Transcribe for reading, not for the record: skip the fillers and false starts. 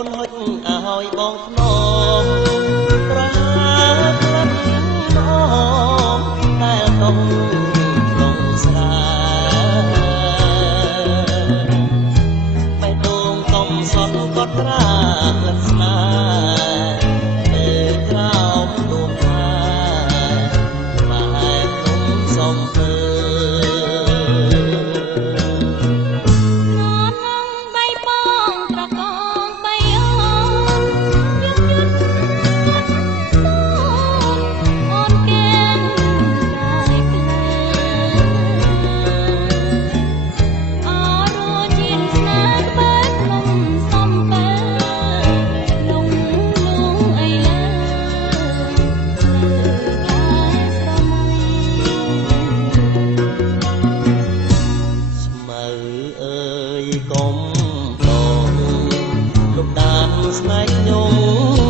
នហុចឲ្យបងថ្នមប្រាផ្លឹកអមដែលតុងក្នុងស្រែបេះដូងកំសត់ក៏ត្រាផ្លឹកស្នេហ៍ពេលក្រោមដួងថ្លាម៉ែខ្ញុំសំពើកុំតងលោកដានស្នែកញង